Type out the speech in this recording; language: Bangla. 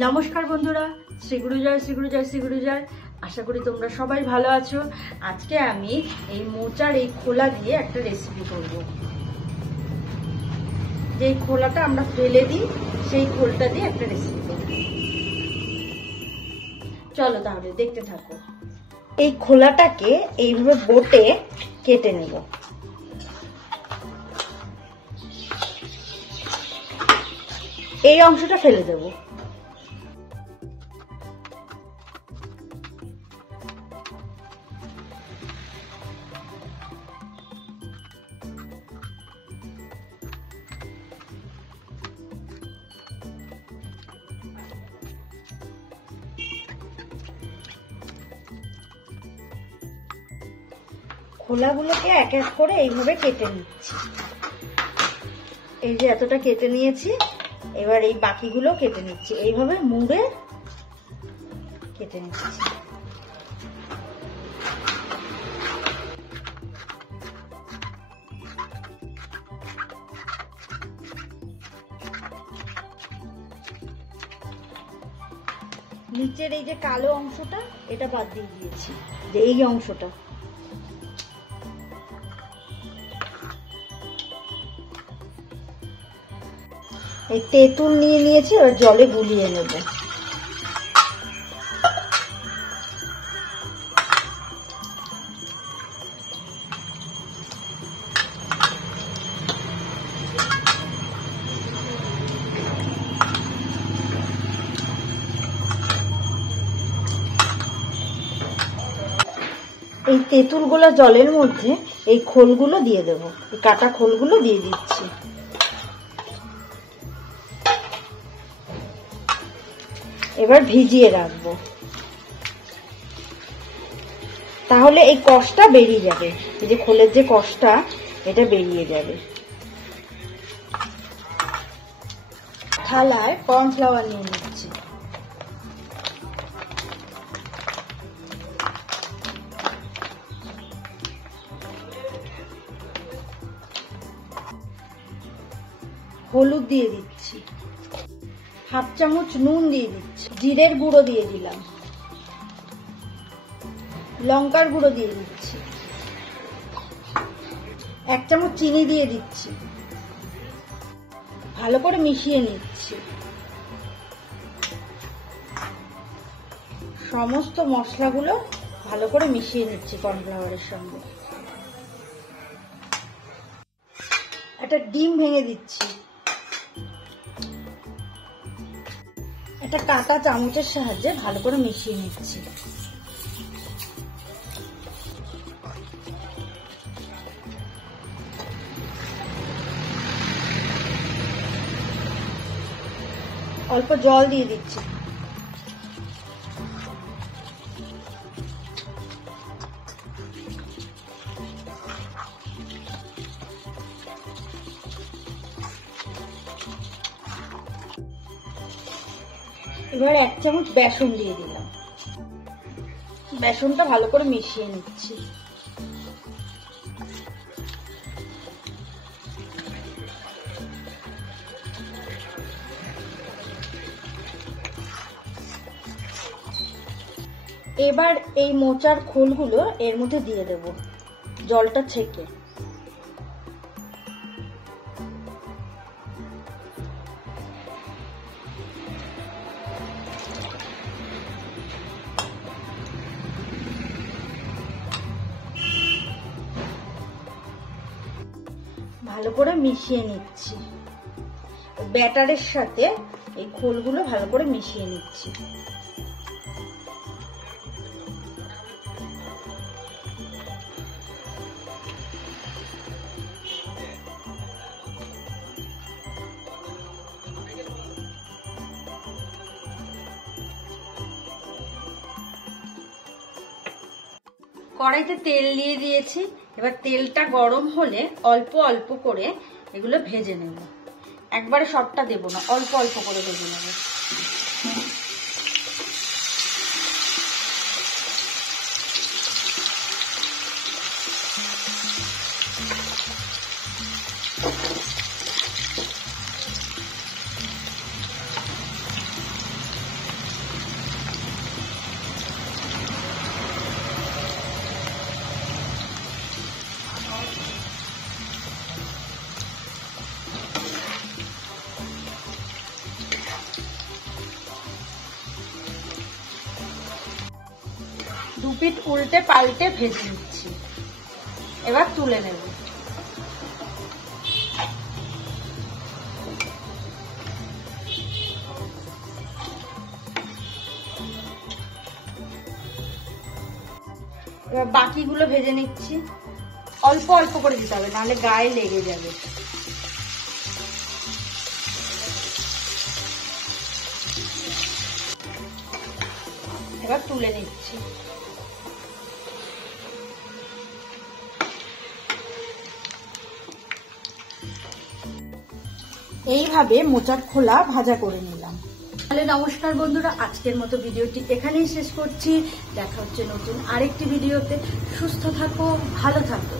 নমস্কার বন্ধুরা, শ্রী গুরু জয়, শ্রী গুরু জয়, শ্রী গুরু জয়। আশা করি তোমরা সবাই ভালো আছো। আজকে আমি এই মোচার এই খোলা দিয়ে একটা রেসিপি করব। যে খোলাটা আমরা ফেলে দিই, সেই খোলটা দিয়ে একটা রেসিপি করব। চলো তাহলে দেখতে থাকো। এই খোলাটাকে এইভাবে বটে কেটে নেব। এই অংশটা ফেলে দেবো। খোলাগুলোকে এক এক করে এইভাবে কেটে নিচ্ছি। এই যে এতটা কেটে নিয়েছি, এবার এই বাকিগুলো কেটে নিচ্ছি। এইভাবে মুড়ে কেটে নিচ্ছি। নিচের এই যে কালো অংশটা, এটা বাদ দিয়ে দিয়েছি। যে এই অংশটা এই তেঁতুল নিয়ে নিয়েছি, এবার জলে গুলিয়ে নেব। এই তেঁতুলগুলো জলের মধ্যে এই খোলগুলো দিয়ে দেবো। এই কাটা খোলগুলো দিয়ে দিচ্ছি। এবার ভিজিয়ে রাখবো, তাহলে এই কষটা বেরিয়ে যাবে। এই যে খোলের যে কষটা, এটা বেরিয়ে যাবে। থালায় কর্নফ্লাওয়ার নিয়ে নিচ্ছি। হলুদ দিয়ে দিচ্ছি, হাফ চামচ নুন দিয়ে দিচ্ছি, জিরের গুঁড়ো দিয়ে দিলাম, লঙ্কার গুঁড়ো দিয়ে দিচ্ছি, 1 চামচ চিনি দিয়ে দিচ্ছি। ভালো করে মিশিয়ে নিচ্ছি। সমস্ত মশলাগুলো ভালো করে মিশিয়ে নিচ্ছি কর্নফ্লাওয়ারের সঙ্গে। একটা ডিম ভেঙে দিচ্ছি। একটা কাঁটা চামচের সাহায্যে ভালো করে মিশিয়ে নিচ্ছি। অল্প জল দিয়ে দিচ্ছি। এবার 1 চামচ বেসন দিয়ে দিলাম। বেসনটা ভালো করে মিশিয়ে নিচ্ছি। এবার এই মোচার খোলগুলো এর মধ্যে দিয়ে দেব, জলটা ছেঁকে। ভালো করে মিশিয়ে নিচ্ছি। ব্যাটারের সাথে এই খোলগুলো ভালো করে মিশিয়ে নিচ্ছি। কড়াইতে তেল দিয়ে দিয়েছি। এবার তেলটা গরম হলে অল্প অল্প করে এগুলো ভেজে নেব। একবারে সবটা দেব না, অল্প অল্প করে ভেজে নেব। দু পিঠ উল্টে পাল্টে ভেজে নিচ্ছি। এবার তুলে নেব। এবার বাকিগুলো ভেজে নিচ্ছি। অল্প অল্প করে দিতে হবে, নাহলে গায়ে লেগে যাবে। এবার তুলে নিচ্ছি। এইভাবে মোচার খোলা ভাজা করে নিলাম। তাহলে নমস্কার বন্ধুরা, আজকের মতো ভিডিওটি এখানেই শেষ করছি। দেখা হচ্ছে নতুন আরেকটি ভিডিওতে। সুস্থ থাকো, ভালো থাকো।